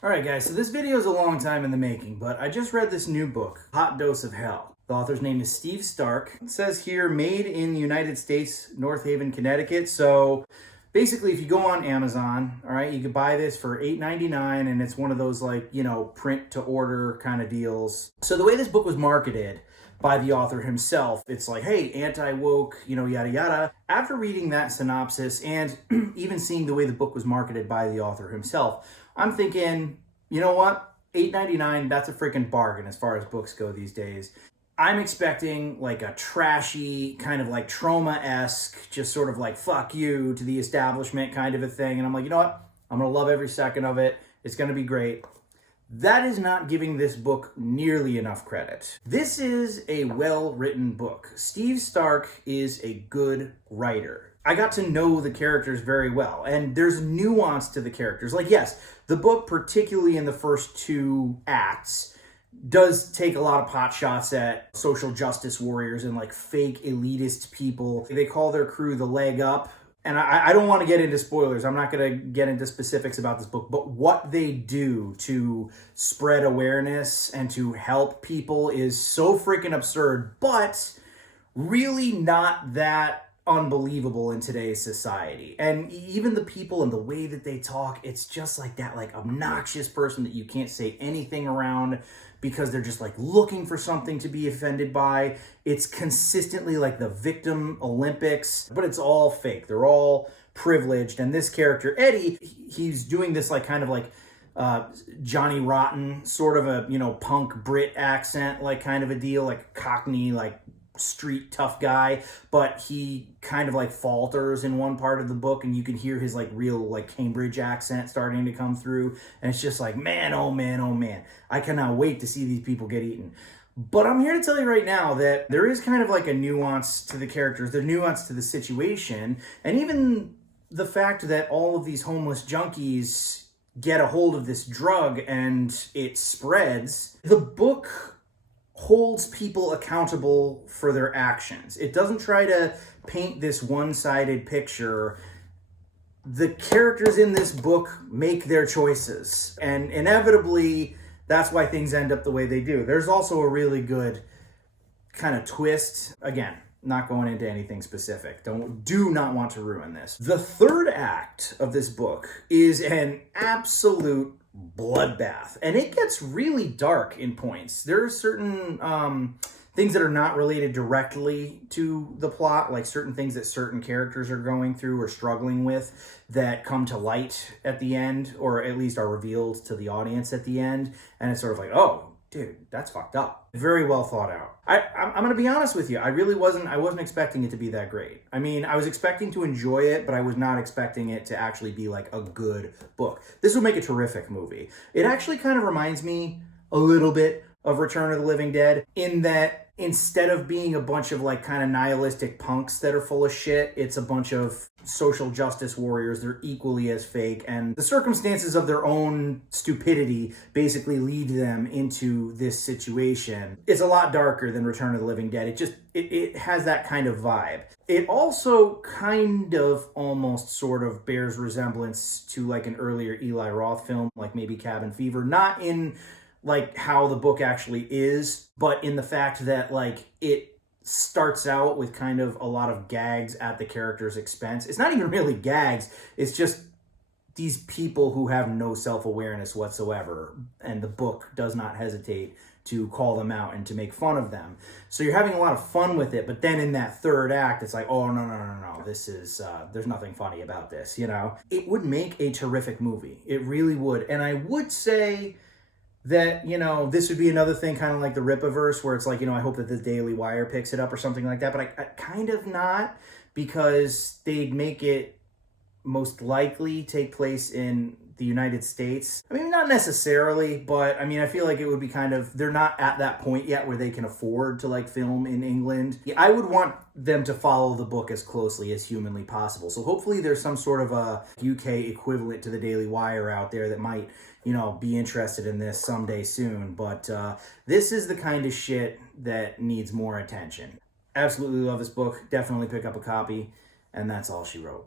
Alright guys, so this video is a long time in the making, but I just read this new book, Hot Dose of Hell. The author's name is Steve Stark. It says here, made in the United States, North Haven, Connecticut. So basically, if you go on Amazon, all right, you can buy this for $8.99, and it's one of those print to order kind of deals. So the way this book was marketed by the author himself, it's like, hey, anti-woke, yada yada. After reading that synopsis and even seeing the way the book was marketed by the author himself, I'm thinking, you know what? $8.99, that's a freaking bargain as far as books go these days. I'm expecting like a trashy, kind of like trauma-esque, just sort of like fuck you to the establishment kind of a thing. And I'm like, you know what? I'm going to love every second of it. It's going to be great. That is not giving this book nearly enough credit. This is a well-written book. Steve Stark is a good writer. I got to know the characters very well, and there's nuance to the characters. Like, yes, the book, particularly in the first two acts, does take a lot of pot shots at social justice warriors and like fake elitist people. They call their crew the Leg Up. And I don't want to get into spoilers. I'm not going to get into specifics about this book, but what they do to spread awareness and to help people is so freaking absurd, but really not that unbelievable in today's society. And even the people and the way that they talk, it's just like that like obnoxious person that you can't say anything around because they're just like looking for something to be offended by. It's consistently like the victim Olympics, but it's all fake. They're all privileged. And this character, Eddie, he's doing this like kind of like Johnny Rotten, sort of a, punk Brit accent, like kind of a deal, like Cockney, like street tough guy, but he kind of like falters in one part of the book, and you can hear his like real like Cambridge accent starting to come through, and it's just like, man, oh man, oh man, I cannot wait to see these people get eaten. But I'm here to tell you right now that there is kind of like a nuance to the characters, the nuance to the situation, and even the fact that all of these homeless junkies get a hold of this drug and it spreads. The book holds people accountable for their actions. It doesn't try to paint this one-sided picture. The characters in this book make their choices, and inevitably, that's why things end up the way they do. There's also a really good kind of twist. Again, not going into anything specific. Do not want to ruin this. The third act of this book is an absolute bloodbath, and it gets really dark in points. There are certain things that are not related directly to the plot, like certain things that certain characters are going through or struggling with that come to light at the end, or at least are revealed to the audience at the end, and it's sort of like, oh dude, that's fucked up. Very well thought out. I'm going to be honest with you. I wasn't expecting it to be that great. I mean, I was expecting to enjoy it, but I was not expecting it to actually be like a good book. This would make a terrific movie. It actually kind of reminds me a little bit of Return of the Living Dead, in that instead of being a bunch of like kind of nihilistic punks that are full of shit, it's a bunch of social justice warriors. They're equally as fake, and the circumstances of their own stupidity basically lead them into this situation. It's a lot darker than Return of the Living Dead. It has that kind of vibe. It also kind of almost sort of bears resemblance to like an earlier Eli Roth film, like maybe Cabin Fever, not in like how the book actually is, but in the fact that like it starts out with kind of a lot of gags at the character's expense. It's not even really gags. It's just these people who have no self-awareness whatsoever, and the book does not hesitate to call them out and to make fun of them. So you're having a lot of fun with it, but then in that third act, it's like, oh, no, this is, there's nothing funny about this, It would make a terrific movie. It really would. And I would say that, this would be another thing, kind of like the Rippaverse, where it's like, I hope that the Daily Wire picks it up or something like that, but I kind of not, because they'd make it most likely take place in the United States. I mean, not necessarily, but I mean, I feel like it would be kind of, they're not at that point yet where they can afford to like film in England. I would want them to follow the book as closely as humanly possible. So hopefully there's some sort of a UK equivalent to the Daily Wire out there that might, be interested in this someday soon. But this is the kind of shit that needs more attention. Absolutely love this book. Definitely pick up a copy. And that's all she wrote.